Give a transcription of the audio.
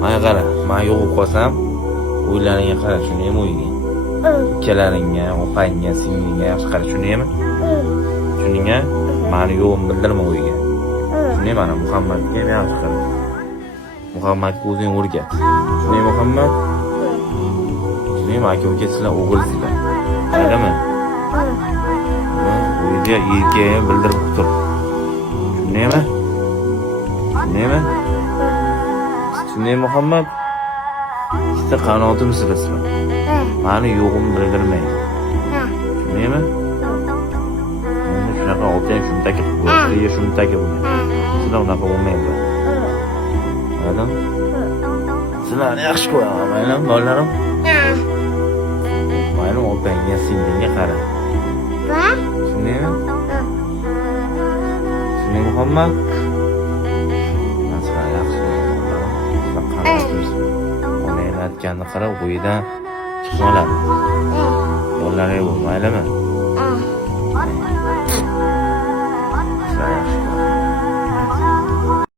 Mana qara, men yo'qib qolsam, o'ylaringga qara, tushunaymi o'yga? Ikkalaringga, opangga, singlingga yaxshi qara, tushunaymi? Tushuningmi? Meni yo'qim bildirma o'yga. Tushunaymi? Mana Muhammadga yaxshi qara. Muhammadga o'zing o'rgat. Tushunaymi Muhammad? Tushunaymi? Aka-uka sizlar o'g'ilsizlar. Maylimi? O'yga erkakga bildirib tur. Tushunaymi? Tushunaymi? Tushunaymi Muhammad? Siz qanotim sizlar. Meni yo'g'im bildirmang. Tushunaymi? Endi shunaqa otang shunday qilib, shunday qilib. Sizlar unaqa bo'lmaydi. Maylimi? Sizlarni yaxshi ko'raman, maylimi, bolalarim? Maylimi, opangga, singlingga qara. Tushunaymi? Tushunaymi Muhammad? Men sizlarni yaxshi ko'raman. Sizlar qanotimsiz. Onang aytganini qara, o'yidan chiqmalar. Yo'llaring bu, maylimi?